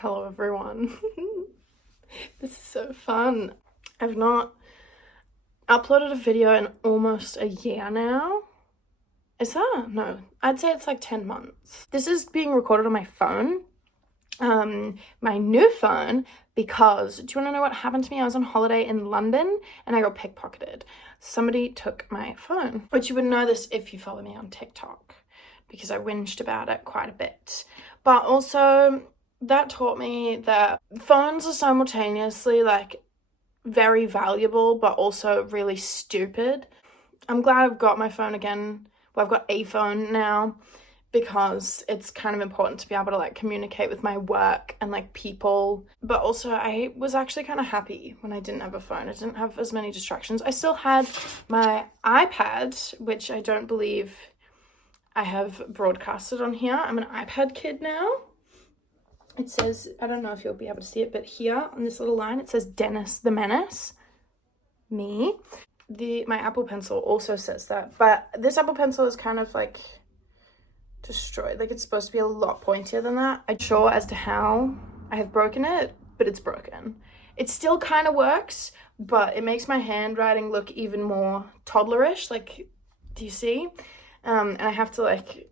Hello everyone. This is so fun. I've not uploaded a video in almost a year now. Is that? No, I'd say it's like 10 months. This is being recorded on my phone. My new phone, because do you want to know what happened to me? I was on holiday in London and I got pickpocketed. Somebody took my phone, which you would know this if you follow me on TikTok, because I whinged about it quite a bit. But also, that taught me that phones are simultaneously like very valuable but also really stupid. I'm glad I've got my phone again. Well, I've got a phone now because it's kind of important to be able to like communicate with my work and like people. But also I was actually kind of happy when I didn't have a phone. I didn't have as many distractions. I still had my iPad, which I don't believe I have broadcasted on here. I'm an iPad kid now. It says, I don't know if you'll be able to see it, but here on this little line, it says Dennis the Menace, me. My Apple Pencil also says that, but this Apple Pencil is kind of like destroyed. Like it's supposed to be a lot pointier than that. I'm sure as to how I have broken it, but it's broken. It still kind of works, but it makes my handwriting look even more toddlerish. Like, do you see? And I have to like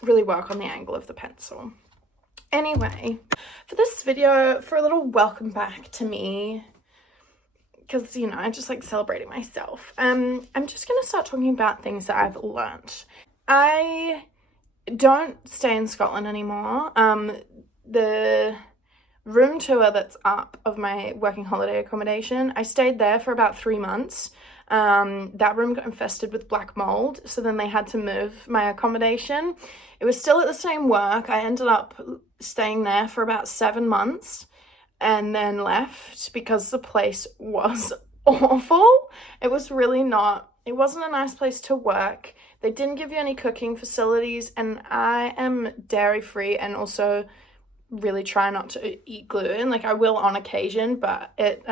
really work on the angle of the pencil. Anyway, for this video, for a little welcome back to me, because, you know, I just like celebrating myself, I'm just going to start talking about things that I've learnt. I don't stay in Scotland anymore. The room tour that's up of my working holiday accommodation, I stayed there for about 3 months. That room got infested with black mold, so then they had to move my accommodation. It was still at the same work. I ended up staying there for about 7 months and then left because the place was awful. It was really not, it wasn't a nice place to work. They didn't give you any cooking facilities, and I am dairy free and also really try not to eat gluten. Like I will on occasion, but it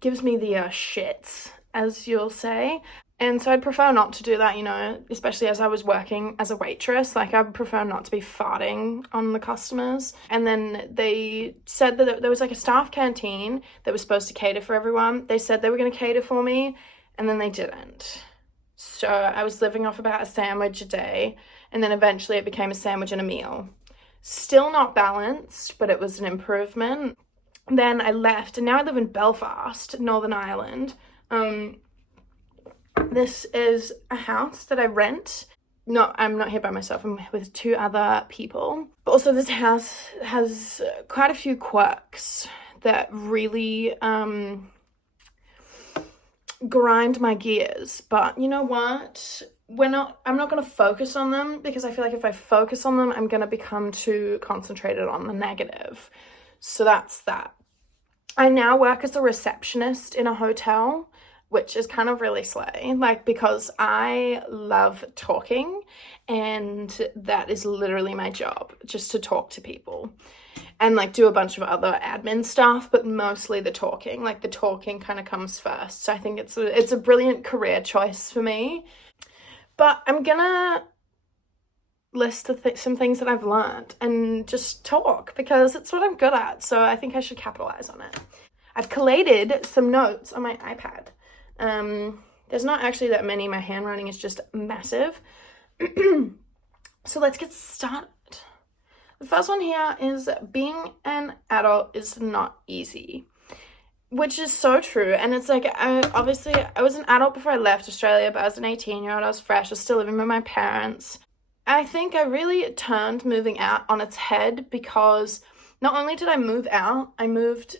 gives me the shits, as you'll say. And so I'd prefer not to do that, you know, especially as I was working as a waitress. Like I would prefer not to be farting on the customers. And then they said that there was like a staff canteen that was supposed to cater for everyone. They said they were going to cater for me, and then they didn't. So I was living off about a sandwich a day, and then eventually it became a sandwich and a meal. Still not balanced, but it was an improvement. Then I left, and now I live in Belfast, Northern Ireland. This is a house that I rent. No, I'm not here by myself. I'm with 2 other people. But also this house has quite a few quirks that really grind my gears. But you know what? I'm not going to focus on them, because I feel like if I focus on them, I'm going to become too concentrated on the negative. So that's that. I now work as a receptionist in a hotel, which is kind of really slay, like, because I love talking, and that is literally my job, just to talk to people and like do a bunch of other admin stuff, but mostly the talking. Like the talking kind of comes first. So I think it's a brilliant career choice for me. But I'm gonna list some things that I've learned and just talk, because it's what I'm good at. So I think I should capitalize on it. I've collated some notes on my iPad. There's not actually that many. My handwriting is just massive. So let's get started. The first one here is being an adult is not easy, which is so true. And it's like, I was an adult before I left Australia, but as an 18-year-old, I was fresh. I was still living with my parents. I think I really turned moving out on its head, because not only did I move out, I moved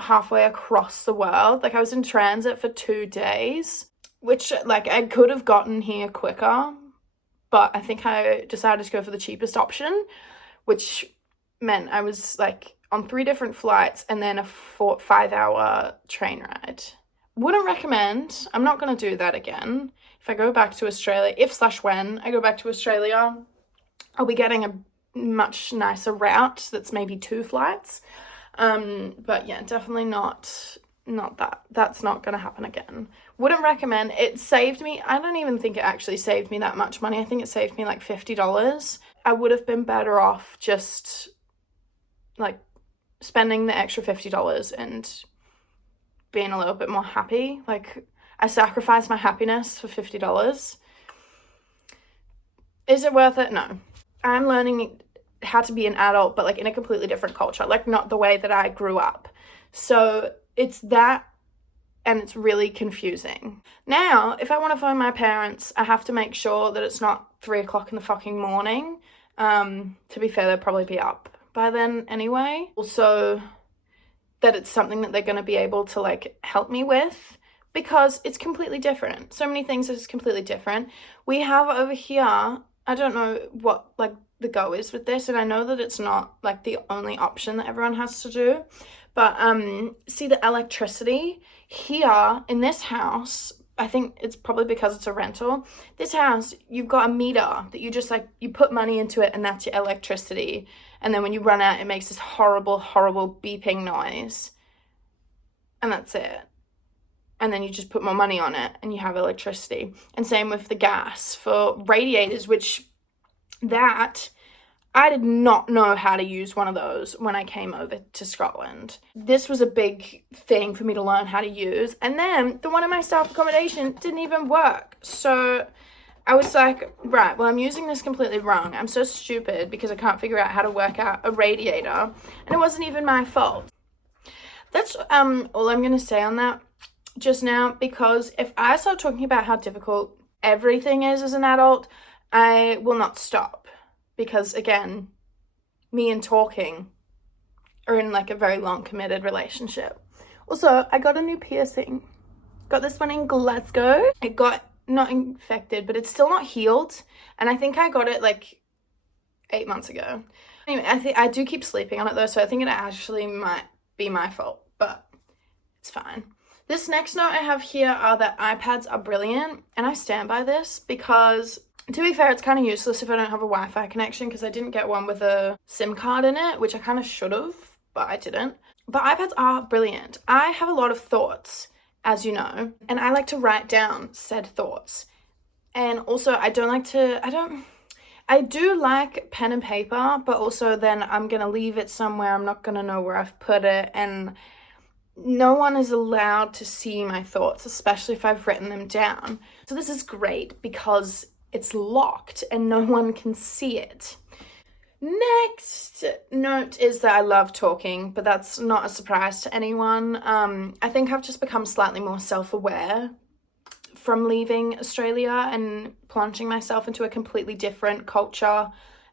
halfway across the world. Like I was in transit for 2 days, which like I could have gotten here quicker, but I think I decided to go for the cheapest option, which meant I was like on 3 different flights and then a 5-hour train ride. Wouldn't recommend. I'm not going to do that again. If I go back to Australia, when I go back to Australia, I'll be getting a much nicer route that's maybe 2 flights. But yeah, definitely not that. That's not going to happen again. Wouldn't recommend. It saved me. I don't even think it actually saved me that much money. I think it saved me like $50. I would have been better off just like spending the extra $50 and being a little bit more happy. Like, I sacrificed my happiness for $50. Is it worth it? No. I'm learning how to be an adult, but like in a completely different culture, like not the way that I grew up. So it's that, and it's really confusing. Now, if I want to phone my parents, I have to make sure that it's not 3 o'clock in the fucking morning. To be fair, they'll probably be up by then anyway. Also, that it's something that they're going to be able to like help me with, because it's completely different. So many things is completely different. We have over here, I don't know what like the go is with this, and I know that it's not like the only option that everyone has to do, but see the electricity here in this house, I think it's probably because it's a rental. This house, you've got a meter that you just like, you put money into it and that's your electricity. And then when you run out, it makes this horrible, horrible beeping noise. And that's it. And then you just put more money on it and you have electricity. And same with the gas for radiators, which that I did not know how to use one of those when I came over to Scotland. This was a big thing for me to learn how to use. And then the one in my staff accommodation didn't even work. So I was like, right, well, I'm using this completely wrong. I'm so stupid because I can't figure out how to work out a radiator. And it wasn't even my fault. That's all I'm going to say on that just now, because if I start talking about how difficult everything is as an adult, I will not stop. Because again, me and talking are in like a very long committed relationship. Also, I got a new piercing. Got this one in Glasgow. It got not infected, but it's still not healed. And I think I got it like 8 months ago. Anyway, I think I do keep sleeping on it though, so I think it actually might be my fault, but it's fine. This next note I have here are that iPads are brilliant, and I stand by this because, to be fair, it's kind of useless if I don't have a Wi-Fi connection, because I didn't get one with a SIM card in it, which I kind of should have, but I didn't. But iPads are brilliant. I have a lot of thoughts, as you know, and I like to write down said thoughts. And also, I do like pen and paper, but also then I'm going to leave it somewhere. I'm not going to know where I've put it, and no one is allowed to see my thoughts, especially if I've written them down. So this is great because it's locked and no one can see it. Next note is that I love talking, but that's not a surprise to anyone. I think I've just become slightly more self-aware from leaving Australia and plunging myself into a completely different culture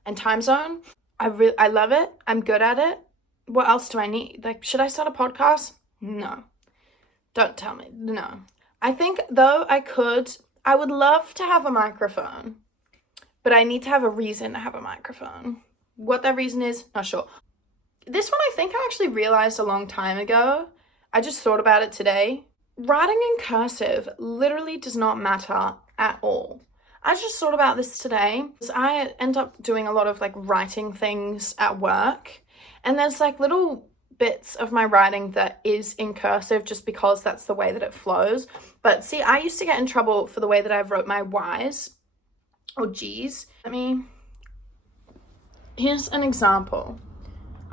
and time zone. I love it. I'm good at it. What else do I need? Like, should I start a podcast? No. Don't tell me. No. I think, though, I would love to have a microphone, but I need to have a reason to have a microphone. What that reason is, not sure. This one I think I actually realized a long time ago. I just thought about it today. Writing in cursive literally does not matter at all. I just thought about this today because I end up doing a lot of like writing things at work, and there's like little bits of my writing that is in cursive just because that's the way that it flows. But see, I used to get in trouble for the way that I wrote my Y's or G's. Here's an example.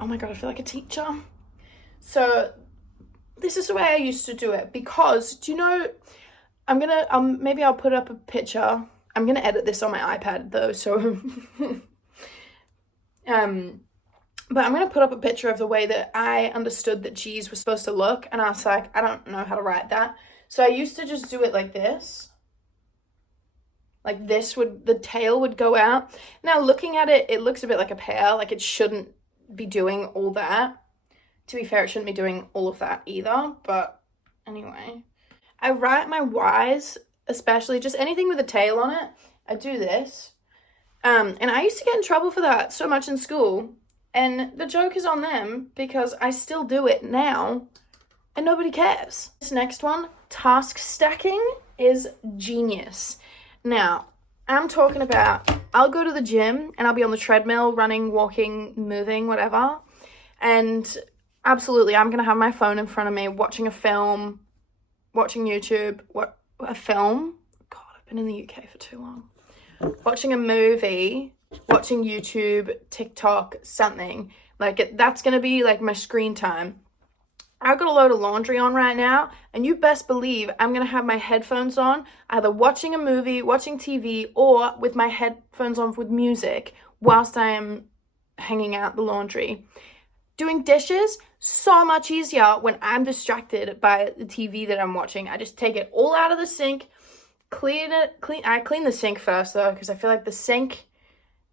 Oh my God, I feel like a teacher. So this is the way I used to do it, because, do you know, maybe I'll put up a picture. I'm gonna edit this on my iPad though, so but I'm going to put up a picture of the way that I understood that G's was supposed to look. And I was like, I don't know how to write that. So I used to just do it like this. Like this the tail would go out. Now looking at it, it looks a bit like a pear. Like it shouldn't be doing all that. To be fair, it shouldn't be doing all of that either. But anyway, I write my Y's, especially just anything with a tail on it. I do this. And I used to get in trouble for that so much in school. And the joke is on them because I still do it now and nobody cares. This next one, task stacking, is genius. Now, I'm talking about, I'll go to the gym and I'll be on the treadmill, running, walking, moving, whatever. And absolutely, I'm going to have my phone in front of me, watching a film, watching YouTube. A film? God, I've been in the UK for too long. Watching a movie, watching YouTube, TikTok, something. Like, that's going to be, like, my screen time. I've got a load of laundry on right now, and you best believe I'm going to have my headphones on, either watching a movie, watching TV, or with my headphones on with music whilst I am hanging out the laundry. Doing dishes, so much easier when I'm distracted by the TV that I'm watching. I just take it all out of the sink, I clean the sink first, though, because I feel like the sink,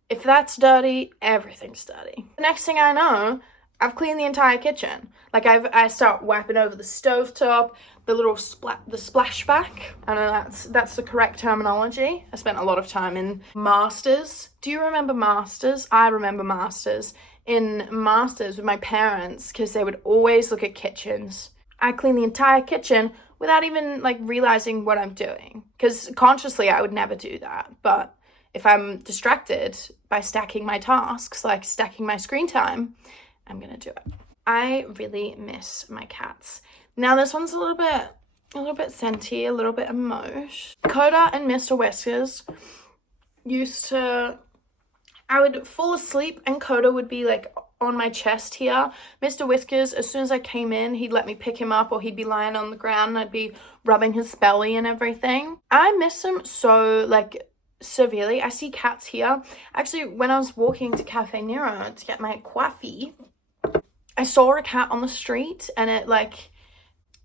if that's dirty, everything's dirty. The next thing I know, I've cleaned the entire kitchen. Like, I start wiping over the stovetop, the little the splashback. I know that's the correct terminology. I spent a lot of time in Masters. Do you remember Masters? I remember Masters. In Masters with my parents, because they would always look at kitchens. I clean the entire kitchen without even, like, realizing what I'm doing. Because consciously, I would never do that. But if I'm distracted by stacking my tasks, like stacking my screen time, I'm gonna do it. I really miss my cats. Now this one's a little bit senti, a little bit emosh. Coda and Mr. Whiskers I would fall asleep and Coda would be, like, on my chest here. Mr. Whiskers, as soon as I came in, he'd let me pick him up, or he'd be lying on the ground and I'd be rubbing his belly and everything. I miss him so, like, severely. I see cats here. Actually, when I was walking to Cafe Nero to get my coffee, I saw a cat on the street and it, like,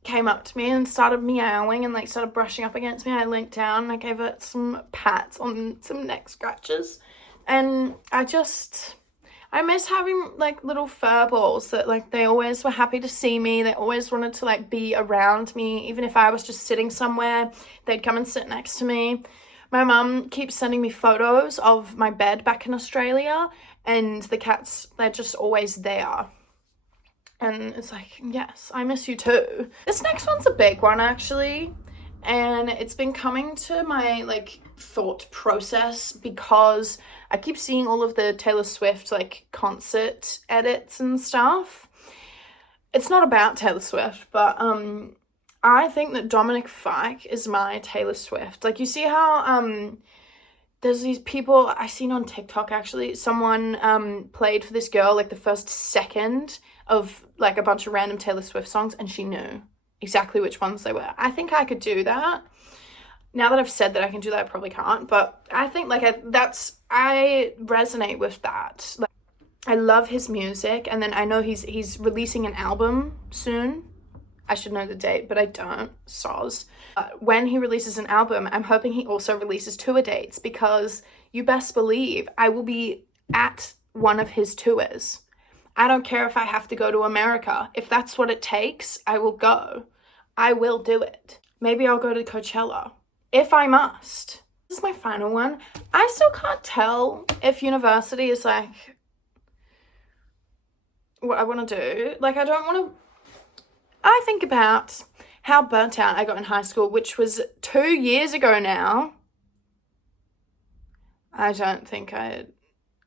came up to me and started meowing and, like, started brushing up against me. I leant down and I gave it some pats on some neck scratches. And I miss having, like, little fur balls that, like, they always were happy to see me. They always wanted to, like, be around me. Even if I was just sitting somewhere, they'd come and sit next to me. My mum keeps sending me photos of my bed back in Australia, and the cats, they're just always there. And it's like, yes, I miss you too. This next one's a big one, actually. And it's been coming to my, like, thought process because I keep seeing all of the Taylor Swift, like, concert edits and stuff. It's not about Taylor Swift, but I think that Dominic Fike is my Taylor Swift. Like, you see how there's these people I seen on TikTok, actually. Someone played for this girl, like, the first second of, like, a bunch of random Taylor Swift songs, and she knew exactly which ones they were. I think I could do that. Now that I've said that I can do that, I probably can't. But I think, like, I resonate with that. Like, I love his music, and then I know he's releasing an album soon. I should know the date, but I don't. Soz. When he releases an album, I'm hoping he also releases tour dates, because you best believe I will be at one of his tours. I don't care if I have to go to America. If that's what it takes, I will go. I will do it. Maybe I'll go to Coachella, if I must. This is my final one. I still can't tell if university is, like, what I want to do. Like, I think about how burnt out I got in high school, which was 2 years ago now. I don't think I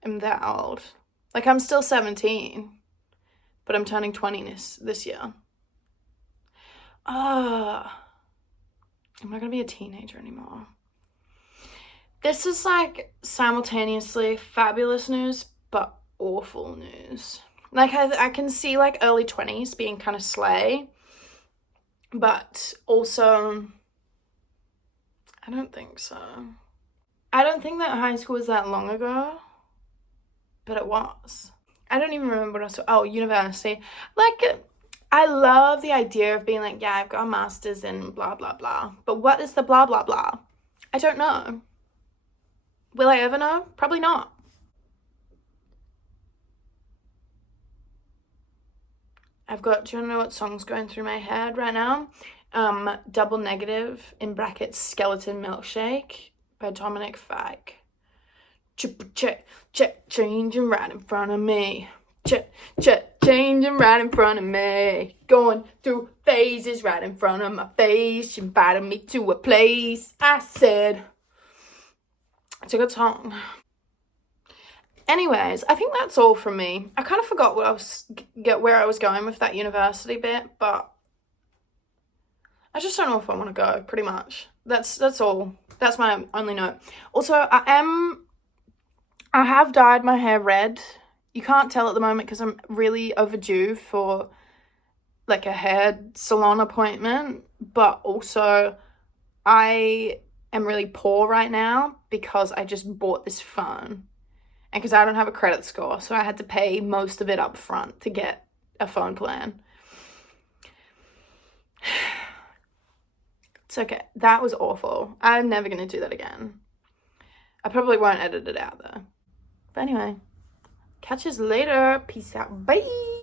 am that old. Like, I'm still 17, but I'm turning 20 this year. I'm not gonna be a teenager anymore. This is, like, simultaneously fabulous news, but awful news. Like, I can see, like, early 20s being kind of slay, but also, I don't think so. I don't think that high school was that long ago, but it was. I don't even remember what I was, university. Like, I love the idea of being like, yeah, I've got a master's in blah, blah, blah. But what is the blah, blah, blah? I don't know. Will I ever know? Probably not. Do you wanna know what song's going through my head right now? Double Negative, in brackets, Skeleton Milkshake by Dominic Fike. Check, changing right in front of me. Check, changing right in front of me. Going through phases right in front of my face. She invited me to a place. I said, it's a good song. Anyways, I think that's all from me. I kind of forgot where I was going with that university bit, but I just don't know if I want to go, pretty much. That's all. That's my only note. Also, I have dyed my hair red. you can't tell at the moment because I'm really overdue for like a hair salon appointment, but also I am really poor right now because I just bought this phone and because I don't have a credit score, so I had to pay most of it up front to get a phone plan. It's okay. That was awful. I'm never going to do that again. I probably won't edit it out though. But anyway, catch us later. Peace out. Bye.